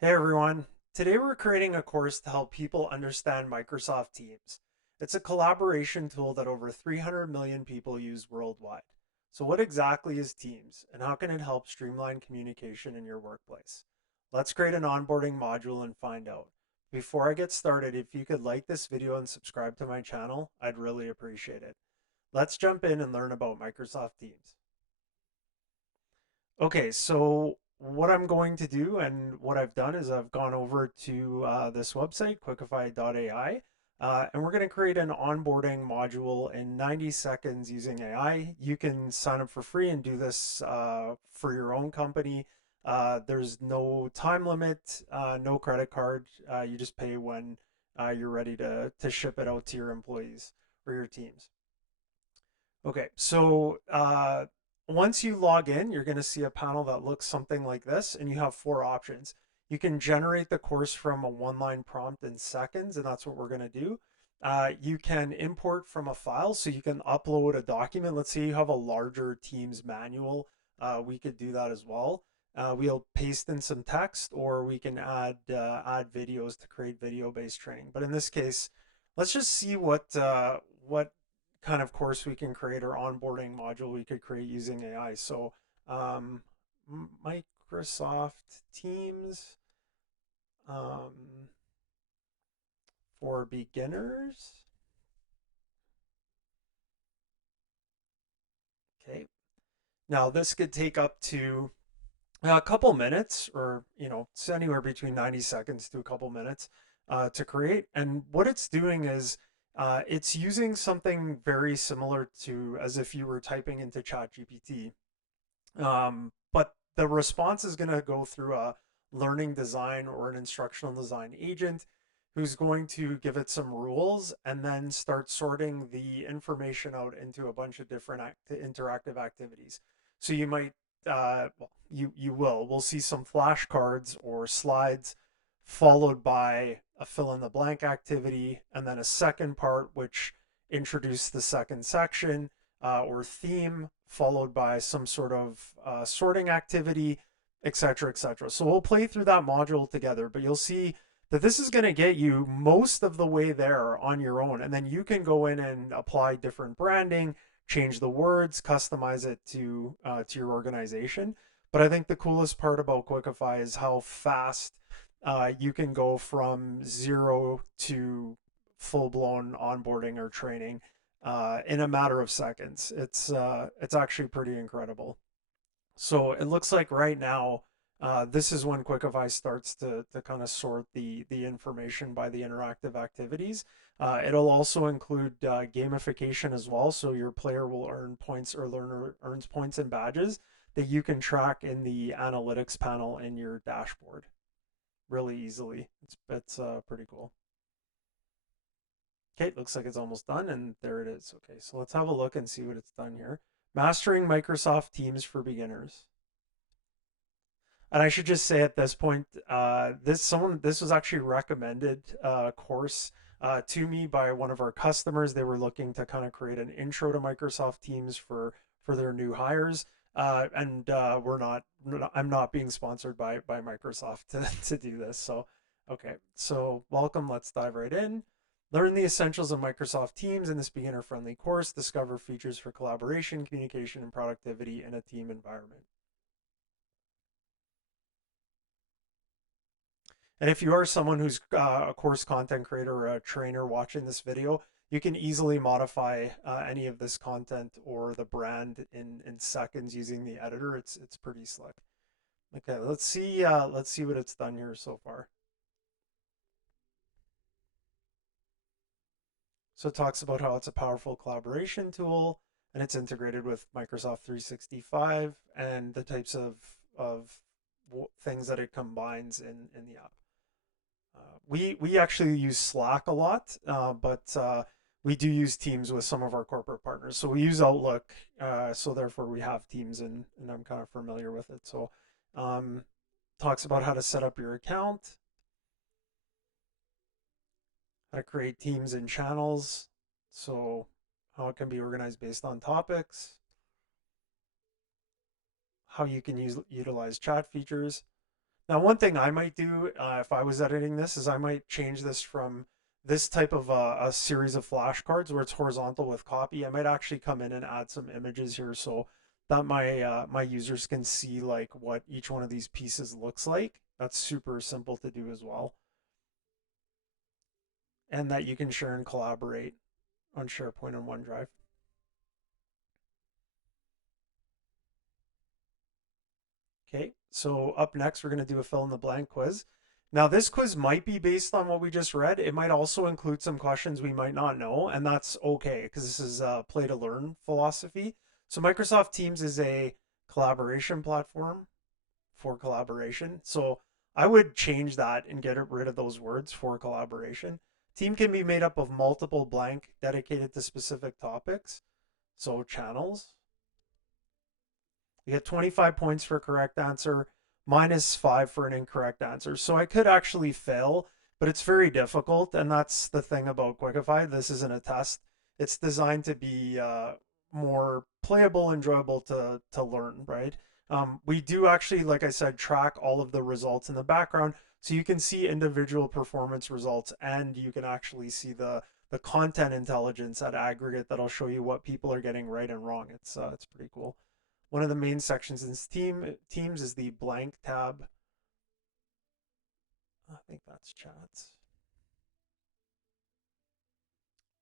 Hey everyone. Today we're creating a course to help people understand Microsoft Teams. It's a collaboration tool that over 300 million people use worldwide. So what exactly is Teams and how can it help streamline communication in your workplace? Let's create an onboarding module and find out. Before I get started, if you could like this video and subscribe to my channel, I'd really appreciate it. Let's jump in and learn about Microsoft Teams. Okay, so what I'm going to do and what I've done is I've gone over to this website, quickify.ai, and we're going to create an onboarding module in 90 seconds using AI. You can sign up for free and do this for your own company. There's no time limit, no credit card. You just pay when you're ready to ship it out to your employees or your teams. Okay, so once you log in, you're going to see a panel that looks something like this, and you have four options. You can generate the course from a one-line prompt in seconds, and that's what we're going to do. You can import from a file, so you can upload a document. Let's say you have a larger Teams manual. We could do that as well. We'll paste in some text, or we can add videos to create video-based training. But in this case, let's just see what kind of course we can create or onboarding module we could create using AI. So um, Microsoft Teams um, for beginners. Okay. Now this could take up to a couple minutes, or it's anywhere between 90 seconds to a couple minutes to create. And what it's doing is it's using something very similar to as if you were typing into ChatGPT. But the response is going to go through a learning design or an instructional design agent who's going to give it some rules and then start sorting the information out into a bunch of different interactive activities. So you might, well, we'll see some flashcards or slides followed by a fill in the blank activity and then a second part which introduced the second section or theme, followed by some sort of sorting activity, etc., etc. So we'll play through that module together, but you'll see that this is going to get you most of the way there on your own. And then you can go in and apply different branding, change the words, customize it to your organization. But I think the coolest part about Quickify is how fast you can go from zero to full blown onboarding or training in a matter of seconds. It's actually pretty incredible. So it looks like right now, this is when Quickify starts to kind of sort the information by the interactive activities. It'll also include gamification as well, so your player will earn points or learner earns points and badges that you can track in the analytics panel in your dashboard really easily. It's pretty cool. Okay, looks like it's almost done, and there it is. Okay, so let's have a look and see what it's done here. Mastering Microsoft Teams for beginners. And I should just say at this point, this was actually recommended course to me by one of our customers. They were looking to kind of create an intro to Microsoft Teams for their new hires. And I'm not being sponsored by Microsoft to do this. So, okay, so welcome. Let's dive right in. Learn the essentials of Microsoft Teams in this beginner-friendly course. Discover features for collaboration, communication, and productivity in a team environment. And if you are someone who's a course content creator or a trainer watching this video, you can easily modify any of this content or the brand in seconds using the editor. It's pretty slick. Okay, let's see what it's done here so far. So it talks about how it's a powerful collaboration tool and it's integrated with Microsoft 365 and the types of things that it combines in the app. We actually use Slack a lot, but we do use Teams with some of our corporate partners. So we use Outlook, so therefore we have Teams, and I'm kind of familiar with it. So um, talks about how to set up your account, how to create teams and channels, so how it can be organized based on topics, how you can utilize chat features. Now, one thing I might do if I was editing this is I might change this from this type of a series of flashcards where it's horizontal with copy. I might actually come in and add some images here so that my users can see like what each one of these pieces looks like. That's super simple to do as well, and that you can share and collaborate on SharePoint and OneDrive. Okay, so up next, we're going to do a fill in the blank quiz. Now, this quiz might be based on what we just read. It might also include some questions we might not know, and that's okay because this is a play to learn philosophy. So, Microsoft Teams is a collaboration platform for collaboration. So, I would change that and get rid of those words for collaboration. Team can be made up of multiple blank dedicated to specific topics. So, channels, you get 25 points for a correct answer, -5 for an incorrect answer. So I could actually fail, but it's very difficult. And that's the thing about Quickify. This isn't a test. It's designed to be more playable, enjoyable to learn, right? We do actually, like I said, track all of the results in the background. So you can see individual performance results and you can actually see the content intelligence at aggregate that'll show you what people are getting right and wrong. It's pretty cool. One of the main sections in Teams is the blank tab. I think that's chats.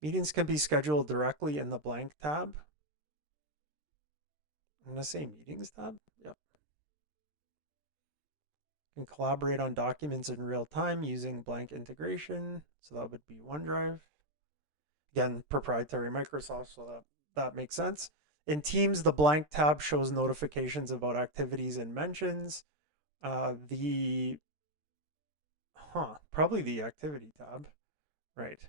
Meetings can be scheduled directly in the blank tab. I'm going to say meetings tab. Yep. You can collaborate on documents in real time using blank integration. So that would be OneDrive. Again, proprietary Microsoft, so that makes sense. In Teams, the blank tab shows notifications about activities and mentions. The probably the activity tab, right?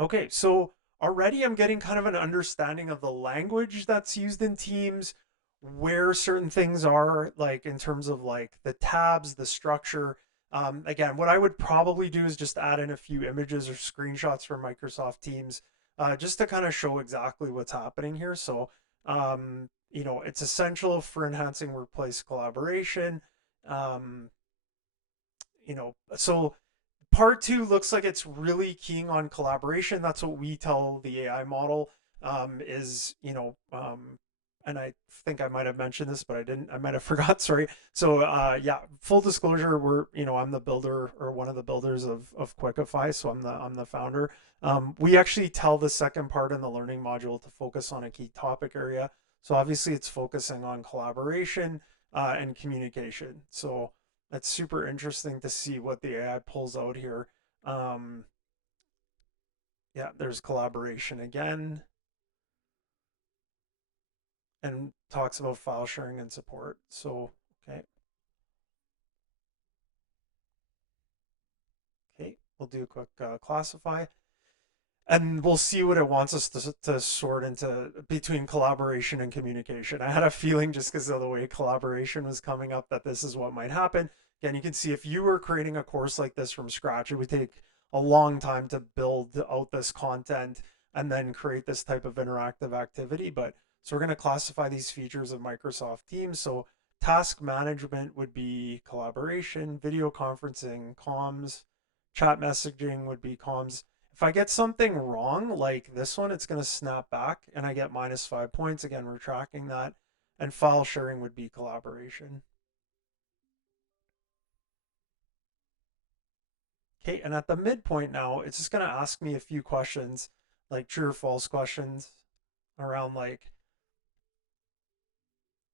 Okay, so already I'm getting kind of an understanding of the language that's used in Teams, where certain things are, like in terms of like the tabs, the structure. Again, what I would probably do is just add in a few images or screenshots from Microsoft Teams, just to kind of show exactly what's happening here. So, it's essential for enhancing workplace collaboration. Um, so part two looks like it's really keying on collaboration. That's what we tell the AI model is, and I think I might have mentioned this, but I didn't. I might have forgot. Sorry. So yeah, full disclosure, I'm the builder or one of the builders of Quickify, so I'm the founder. We actually tell the second part in the learning module to focus on a key topic area. So obviously, it's focusing on collaboration and communication. So that's super interesting to see what the AI pulls out here. Um, yeah, there's collaboration again and talks about file sharing and support. So, okay, okay, we'll do a quick classify. And we'll see what it wants us to sort into between collaboration and communication. I had a feeling just because of the way collaboration was coming up that this is what might happen. Again, you can see if you were creating a course like this from scratch, it would take a long time to build out this content and then create this type of interactive activity. But so we're going to classify these features of Microsoft Teams. So task management would be collaboration, video conferencing, comms, chat messaging would be comms. If I get something wrong, like this one, it's going to snap back and I get -5 points. Again, we're tracking that. And file sharing would be collaboration. Okay, and at the midpoint now, it's just going to ask me a few questions, like true or false questions around like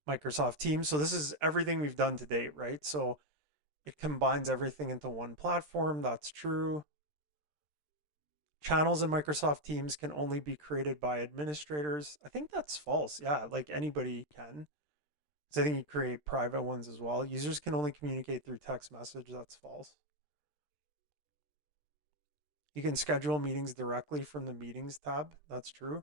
Microsoft Teams. So this is everything we've done to date, right? So it combines everything into one platform. That's true. Channels in Microsoft Teams can only be created by administrators. I think that's false. Yeah, like anybody can. So I think you create private ones as well. Users can only communicate through text message. That's false. You can schedule meetings directly from the meetings tab. That's true.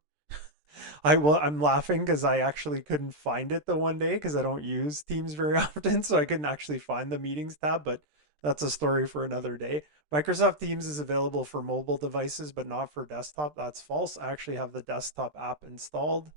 I'm laughing because I actually couldn't find it the one day because I don't use Teams very often, so I couldn't actually find the meetings tab. But that's a story for another day. Microsoft Teams is available for mobile devices, but not for desktop. That's false. I actually have the desktop app installed.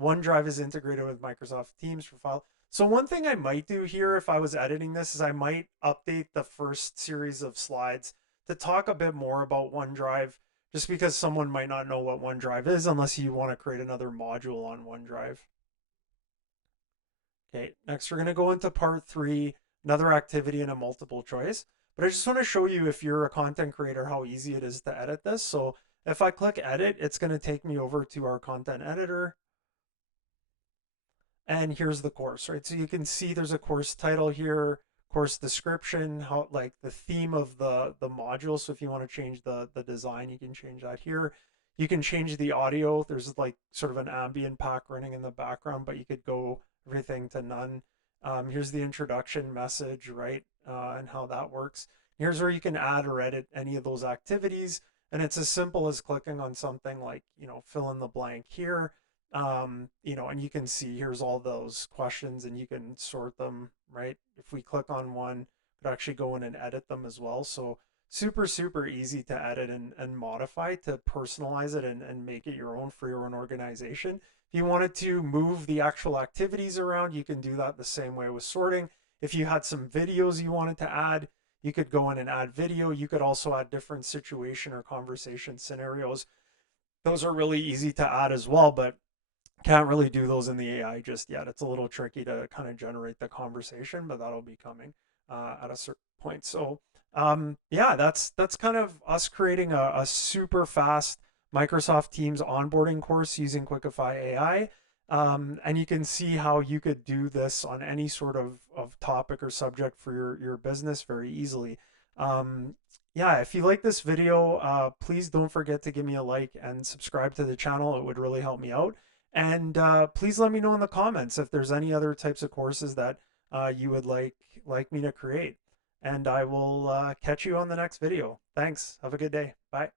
OneDrive is integrated with Microsoft Teams for file. So one thing I might do here if I was editing this is I might update the first series of slides to talk a bit more about OneDrive, just because someone might not know what OneDrive is unless you want to create another module on OneDrive. Okay, next we're going to go into part 3, another activity and a multiple choice. But I just want to show you, if you're a content creator, how easy it is to edit this. So if I click edit, it's going to take me over to our content editor. And here's the course, right? So you can see there's a course title here, course description, how, like, the theme of the module. So if you want to change the design, you can change that here. You can change the audio. There's like sort of an ambient pack running in the background, but you could go everything to none. Here's the introduction message, right? And how that works. Here's where you can add or edit any of those activities. And it's as simple as clicking on something like, fill in the blank here. And you can see here's all those questions and you can sort them, right? If we click on one, could actually go in and edit them as well. So super, super easy to edit and modify to personalize it and make it your own for your own organization. If you wanted to move the actual activities around, you can do that the same way with sorting. If you had some videos you wanted to add, you could go in and add video. You could also add different situation or conversation scenarios. Those are really easy to add as well, but can't really do those in the AI just yet. It's a little tricky to kind of generate the conversation, but that'll be coming at a certain point. So yeah, that's kind of us creating a super fast Microsoft Teams onboarding course using Quickify AI. And you can see how you could do this on any sort of topic or subject for your business very easily. Yeah, if you like this video, please don't forget to give me a like and subscribe to the channel. It would really help me out. And please let me know in the comments if there's any other types of courses that you would like me to create. And I will catch you on the next video. Thanks. Have a good day. Bye.